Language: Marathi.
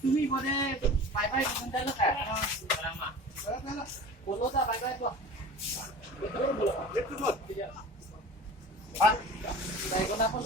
तुम्ही मध्ये बाय बाय म्हणताल काय बोलवता बाय बाय तो हा काय कोण आपण